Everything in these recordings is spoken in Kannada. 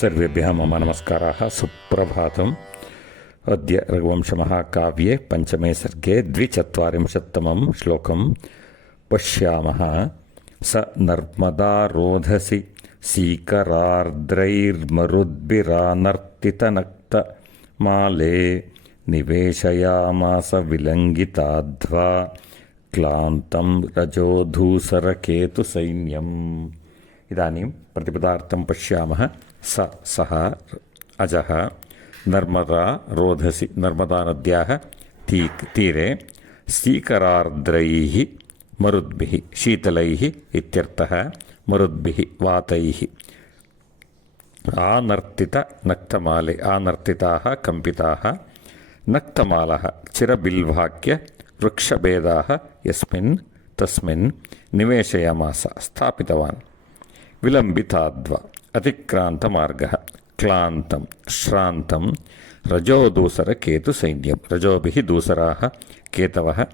सर्वेभ्यः मम नमस्काराः। सुप्रभातम्। अद्य रघुवंशमहाकाव्ये पञ्चमे सर्गे 42तमं श्लोकं पश्यामः। स नर्मदा रोधसि सीकरार्द्रैर्मरुद्भिरानर्तितनक्तमाले निवेशयामास विलङ्घिताध्वा क्लान्तं रजोधूसरकेतुसैन्यम्। इदानीं प्रतिपदार्थं पश्यामः। सः अजः नर्मदा रोधसि, नर्मदानद्याः तीरे सीकरार्द्रैः मरुद्भिः, शीतलैः इत्यर्थः, मरुद्भिः वातैः आनर्तितनक्तमाले, आनर्तिताः कम्पिताः, नक्तमालः चिरबिल्वाक्य वृक्षभेदाः यस्मिन् तस्मिन् निवेशयामास स्थापितवान्। विलम्बिताद्वा अतिक्रान्तमार्गः, क्लान्तं श्रान्तं रजोदूसरकेतुसैन्यं, रजोभिः दूसराः केतवः,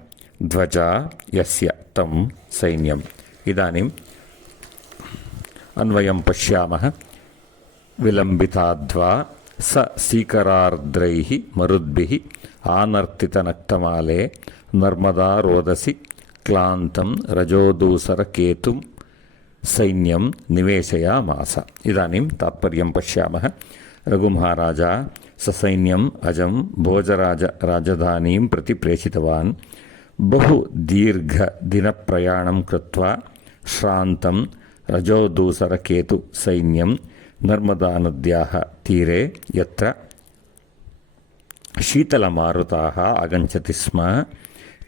ध्वजा यस्य तं सैन्यम्। इदानीम् अन्वयं पश्यामः। विलम्बिताद्वा स सीकरार्द्रैः मरुद्भिः आनर्तितनक्तमाले नर्मदा रोदसी क्लान्तं रजोदूसरकेतुं सैन्यं निवेशयामास। इदानीं तात्पर्यं पश्यामः। रघुमहाराज ससैन्यम् अजं भोजराज राजधानीं प्रति प्रेषितवान्। बहु दीर्घदिनप्रयाणं कृत्वा श्रान्तं रजोदूसरकेतुसैन्यं नर्मदानद्याः तीरे यत्र शीतलमारुताः आगच्छति स्म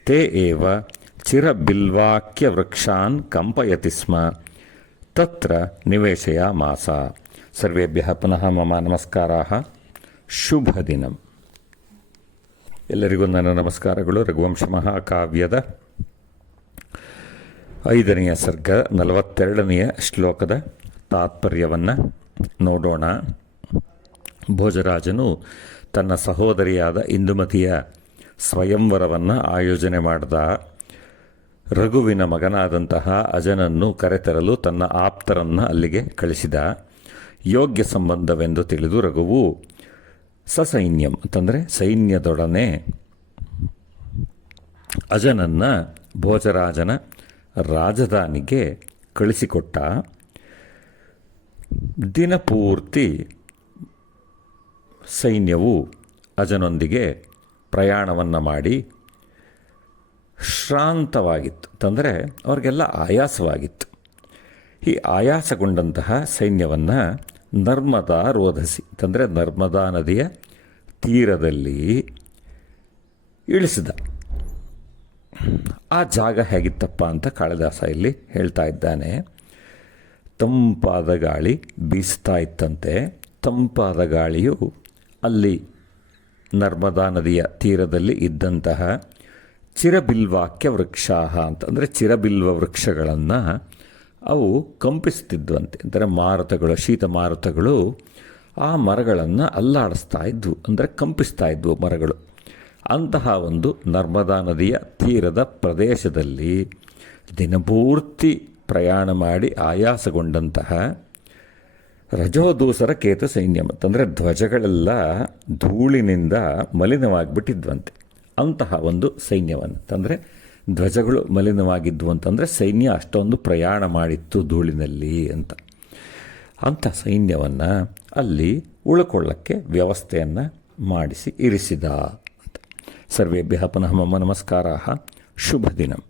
ते एव चिरबिल्वाक्यवृक्षान् कम्पयति स्म तत्र निवेशयामास। सर्वेभ्यः पुनः मम नमस्काराः। ಶುಭದಿನಂ. ಎಲ್ಲರಿಗೂ ನನ್ನ ನಮಸ್ಕಾರಗಳು. ರಘುವಂಶ ಮಹಾಕಾವ್ಯದ 5ನೇ ಸರ್ಗ 42ನೇ ಶ್ಲೋಕದ ತಾತ್ಪರ್ಯವನ್ನು ನೋಡೋಣ. ಭೋಜರಾಜನು ತನ್ನ ಸಹೋದರಿಯಾದ ಇಂದುಮತಿಯ ಸ್ವಯಂವರವನ್ನು ಆಯೋಜನೆ ಮಾಡಿದ. ರಘುವಿನ ಮಗನಾದಂತಹ ಅಜನನ್ನು ಕರೆತರಲು ತನ್ನ ಆಪ್ತರನ್ನು ಅಲ್ಲಿಗೆ ಕಳಿಸಿದ. ಯೋಗ್ಯ ಸಂಬಂಧವೆಂದು ತಿಳಿದು ರಘುವು ಸಸೈನ್ಯಂ ಅಂತಂದರೆ ಸೈನ್ಯದೊಡನೆ ಅಜನನ್ನು ಭೋಜರಾಜನ ರಾಜಧಾನಿಗೆ ಕಳಿಸಿಕೊಟ್ಟ. ದಿನಪೂರ್ತಿ ಸೈನ್ಯವು ಅಜನೊಂದಿಗೆ ಪ್ರಯಾಣವನ್ನು ಮಾಡಿ ಶ್ರಾಂತವಾಗಿತ್ತು, ಅಂತಂದರೆ ಅವ್ರಿಗೆಲ್ಲ ಆಯಾಸವಾಗಿತ್ತು. ಈ ಆಯಾಸಗೊಂಡಂತಹ ಸೈನ್ಯವನ್ನು ನರ್ಮದಾ ರೋಧಸಿ ಅಂತಂದರೆ ನರ್ಮದಾ ನದಿಯ ತೀರದಲ್ಲಿ ಇಳಿಸಿದ. ಆ ಜಾಗ ಹೇಗಿತ್ತಪ್ಪ ಅಂತ ಕಾಳಿದಾಸ ಇಲ್ಲಿ ಹೇಳ್ತಾ ಇದ್ದಾನೆ. ತಂಪಾದ ಗಾಳಿ ಬೀಸ್ತಾ ಇತ್ತಂತೆ. ತಂಪಾದ ಗಾಳಿಯು ಅಲ್ಲಿ ನರ್ಮದಾ ನದಿಯ ತೀರದಲ್ಲಿ ಇದ್ದಂತಹ ಚಿರಬಿಲ್ವಾಕ್ಯ ವೃಕ್ಷ ಅಂತಂದರೆ ಚಿರಬಿಲ್ವ ವೃಕ್ಷಗಳನ್ನು ಅವು ಕಂಪಿಸ್ತಿದ್ವಂತೆ. ಅಂದರೆ ಮಾರುತಗಳು, ಶೀತ ಮಾರುತಗಳು ಆ ಮರಗಳನ್ನು ಅಲ್ಲಾಡಿಸ್ತಾ ಇದ್ವು, ಅಂದರೆ ಕಂಪಿಸ್ತಾ ಇದ್ವು ಮರಗಳು. ಅಂತಹ ಒಂದು ನರ್ಮದಾ ನದಿಯ ತೀರದ ಪ್ರದೇಶದಲ್ಲಿ ದಿನಪೂರ್ತಿ ಪ್ರಯಾಣ ಮಾಡಿ ಆಯಾಸಗೊಂಡಂತಹ ರಜೋದೂಸರ ಕೇತು ಸೈನ್ಯ, ಅಂತಂದರೆ ಧ್ವಜಗಳೆಲ್ಲ ಧೂಳಿನಿಂದ ಮಲಿನವಾಗಿಬಿಟ್ಟಿದ್ವಂತೆ. ಅಂತಹ ಒಂದು ಸೈನ್ಯವನ್ನು, ಅಂತಂದರೆ ಧ್ವಜಗಳು ಮಲಿನವಾಗಿದ್ವು ಅಂತಂದರೆ ಸೈನ್ಯ ಅಷ್ಟೊಂದು ಪ್ರಯಾಣ ಮಾಡಿತ್ತು ಧೂಳಿನಲ್ಲಿ ಅಂತ. ಅಂಥ ಸೈನ್ಯವನ್ನು ಅಲ್ಲಿ ಉಳ್ಕೊಳ್ಳೋಕ್ಕೆ ವ್ಯವಸ್ಥೆಯನ್ನು ಮಾಡಿಸಿ ಇರಿಸಿದ ಅಂತ. ಸರ್ವೇಭ್ಯಃ ಪುನಃ ಮಮ ನಮಸ್ಕಾರಾः. ಶುಭದಿನಂ.